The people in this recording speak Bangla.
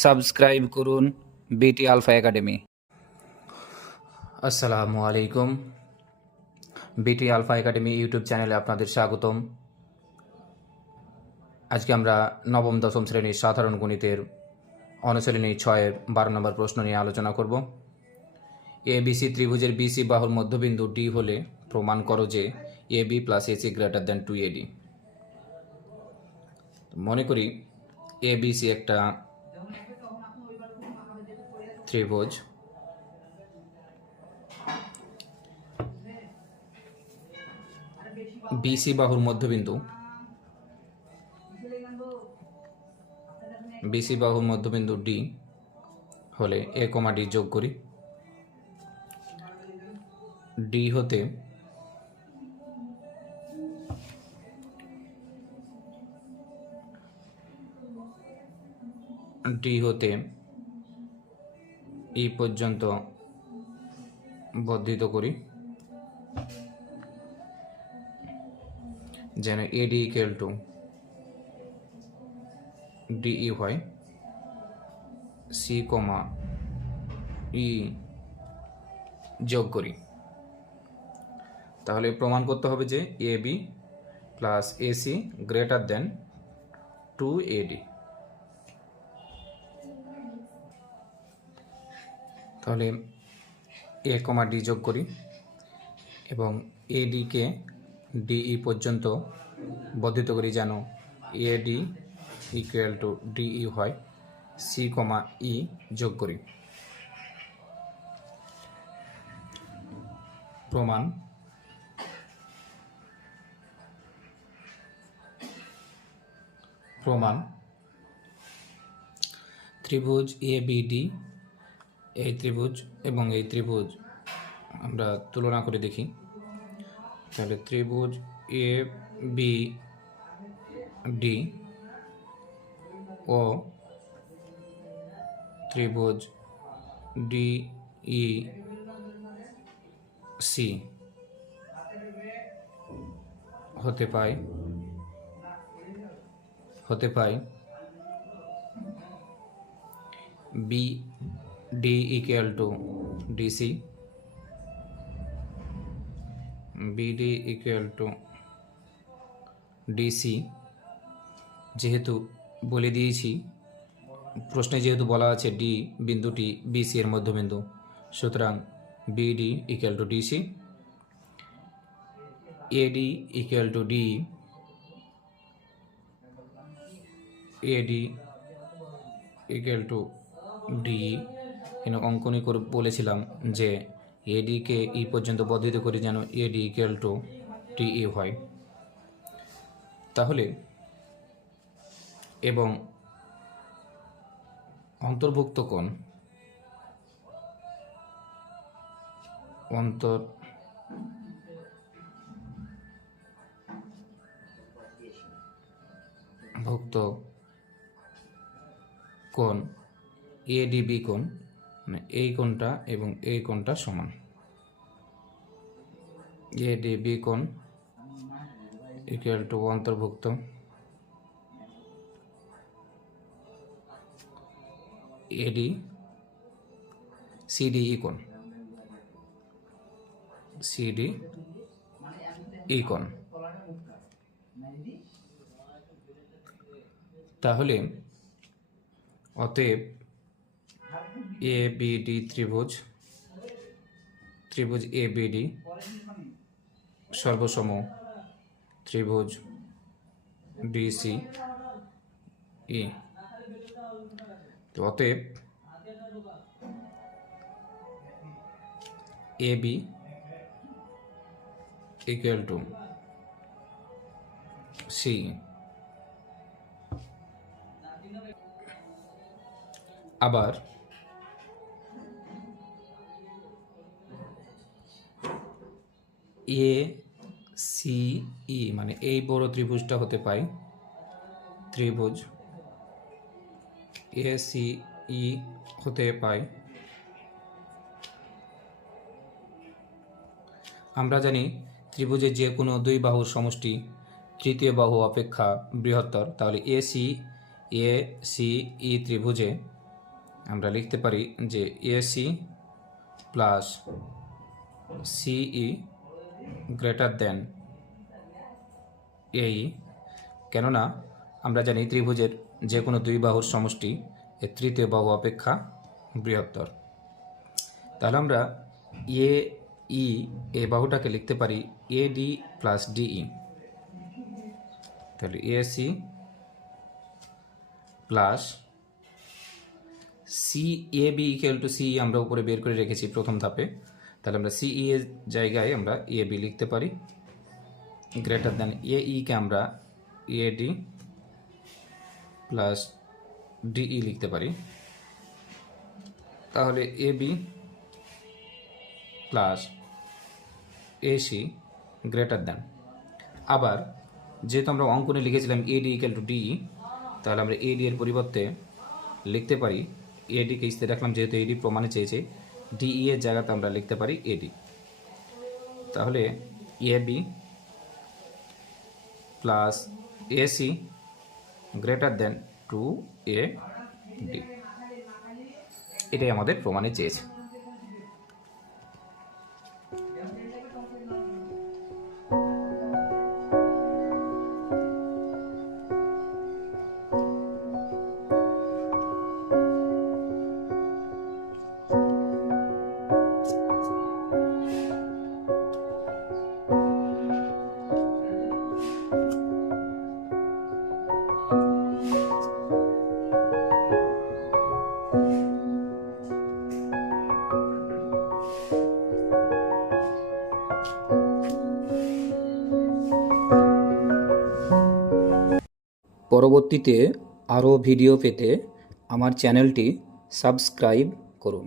সাবস্ক্রাইব করুন বিটি আলফা একাডেমি। আসসালামু আলাইকুম। বিটি আলফা একাডেমি ইউটিউব চ্যানেলে আপনাদের স্বাগতম। আজকে আমরা নবম দশম শ্রেণীর সাধারণ গণিতের অনুশীলনী 6-12 নম্বর প্রশ্ন নিয়ে আলোচনা করব। এবিসি ত্রিভুজের বিসি বাহুর মধ্যবিন্দু ডি হলে প্রমাণ করো যে AB plus AC greater than 2AD। মনে করি এবিসি একটা ত্রিভুজ, বিসি বাহুর মধ্যবিন্দু ডি হলে এ কমা ডি যোগ করি। ডি হতে ই পর্যন্ত বর্ধিত করি, যেন এডি ইকুয়াল টু ডিই হয়। সি কমা ই যোগ করি। তাহলে প্রমাণ করতে হবে যে AB plus AC greater than 2AD। তাহলে এ কমা ডি যোগ করি এবং এডিকে ডিই পর্যন্ত বর্ধিত করি, যেন এডি ইকুয়াল টু ডিই হয়। সি কমা ই যোগ করি। প্রমাণ ত্রিভুজ এবিডি, এই ত্রিভুজ এবং এই ত্রিভুজ আমরা তুলনা করে দেখি। তাহলে ত্রিভুজ এ বি ডি ও ত্রিভুজ ডি ই সি হতে পায় B D equal to DC, BD equal to DC. যেহেতু বলে দিয়েছি, প্রশ্নে যেহেতু বলা আছে ডি বিন্দুটি বিসি এর মধ্যবিন্দু, সুতরাং BD equal to DC. Eddy equal two D, eddy equal two D. এখানে অঙ্কনই করে বলেছিলাম যে এডিকে ই পর্যন্ত বর্ধিত করি, যেন এডি ইকুয়াল টু ডিই হয়। তাহলে এবং অন্তর্ভুক্ত কোণ এডিবি কোণ, মানে এই কোণটা এবং এই কোণটা সমান। এডিবি কোণ ইকুয়াল টু অন্তর্ভুক্ত এডি সিডিই কোণ, কোণ। তাহলে অতএব এবিডি ত্রিভুজ এবিডি সর্বসম ত্রিভুজ ডিসি ই। অতএব এবি ইকুয়াল টু সি। আবার এ সি ই, মানে এই বড় ত্রিভুজটা হতে পায় ত্রিভুজ এ সি ই হতে পায়। আমরা জানি ত্রিভুজের যে কোনো দুই বাহুর সমষ্টি তৃতীয় বাহু অপেক্ষা বৃহত্তর। তাহলে এ সি ই ত্রিভুজে আমরা লিখতে পারি যে এসি প্লাস সিই গ্রেটার দেন এই, কেননা আমরা জানি ত্রিভুজের যে কোনো দুই বাহুর সমষ্টি এর তৃতীয় বাহু অপেক্ষা বৃহত্তর। তাহলে আমরা এ বাহুটাকে লিখতে পারি এডি প্লাস ডিই। তাহলে AC plus C A B equal to C আমরা উপরে বের করে রেখেছি প্রথম ধাপে। তাহলে আমরা সিই এর জায়গায় আমরা এ বি লিখতে পারি, গ্রেটার দ্যান এইকে আমরা এডি প্লাস ডিই লিখতে পারি। তাহলে A B plus AC greater than, আবার যেহেতু আমরা অঙ্কনে লিখেছিলাম এডি ইকুয়াল টু ডিই, তাহলে আমরা এডি এর পরিবর্তে লিখতে পারি এডিকে স্থির রাখলাম, যেহেতু এডি প্রমাণে চেয়েছে, ডিই এর জায়গাতে আমরা লিখতে পারি এডি। তাহলে A B plus AC greater than 2AD, এটাই আমাদের প্রমাণে চেয়েছে। পরবর্তীতে আরও ভিডিও পেতে আমার চ্যানেলটি সাবস্ক্রাইব করুন।